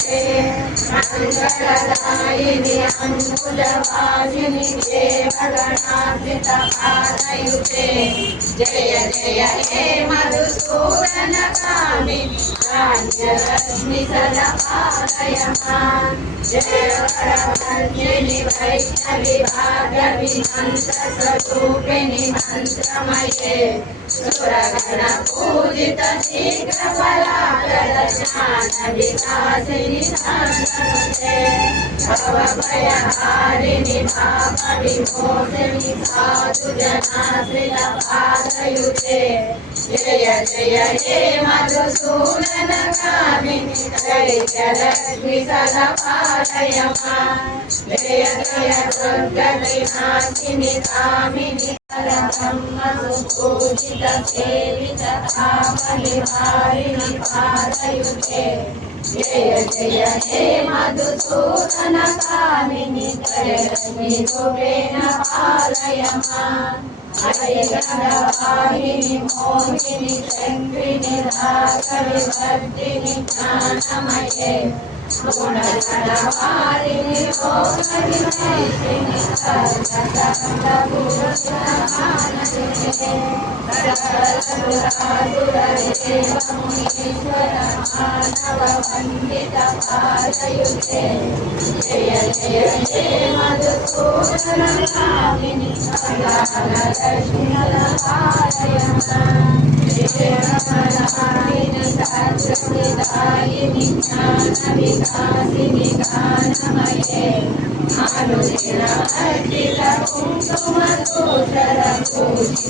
सर्वे मङ्गलदायिनि अङ्गुलवासिनि देवगणाधितपालयुते जय जय हे मधुसूदनकामिनि कान्यलक्ष्मि सदपालय माम् जय वरवर्णिनि वैष्णवि भागवि मन्त्रस्वरूपिणि मन्त्रमये సదపాలయమా జయ వరమన్యని భవభయహారిణి భావ విమోచని సాధు జనాశ్రిత పాదయుతే జయ జయ హే మధుసూదన కామిని త్రైజలక్ష్మి సదపాలయమా జయ జయ దుర్గతి నాశిని కామిని పూజిత సేవిత కామని వారిని పాదయుతే జయ జయ హే మధుసూదన కామిని త్రైలక్ష్మి రూపేణ పాలయమా వాహిని మోహిని చక్రిని రాఘవి వర్ధిని జ్ఞానమయే గుణగణవారిని మోహని మైత్రిని సర్వమునీశ్వర మానవ పండిత పాదయుతే జయ జయ హే మధుసూదన కామిని దాయిని జ్ఞాన వికాసిని గానమయే అనుదిన అర్పిత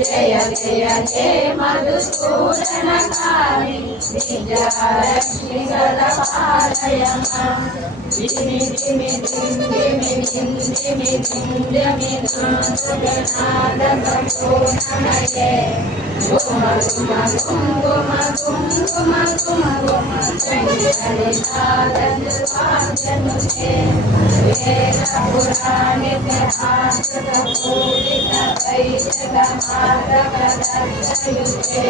జయ జయ హే మధుసూదన కామిని విజయలక్ష్మి సదపాలయమా గణత సురేశ్వరి భారతి భార్గవి భోగ వినాశిని రత్నమయే మణిమయ భూషిత కౌణ విభూషిత శాంతి సమాధురాశ్రముఖే నవనిధి దాయిని కలిమలహారిణి కామిత కలప్రదహంసయుగే జయ జయ హే మధుసూదన కామిని విజయలక్ష్మి సదపాలయమా దిమి దిమి దిమి దిమి దిమి దిమి దిమి నాద సంపూర్ణమయే గుమ గుమ గుమ గుమ గుమ గుమ శంకరి నాదనువాదనుతే వేద పురాణిత ఆశ్రిత పూజిత వైదిక మార్గ దర్శయుతే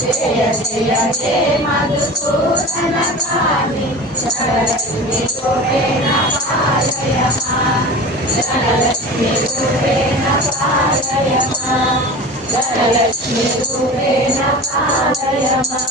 జయ జయ హే మధుసూదన కామి జయలక్ష్మి రూపేణ పాలయమా జయలక్ష్మి రూపేణ పాలయమా జయలక్ష్మి రూపేణ పాలయమా.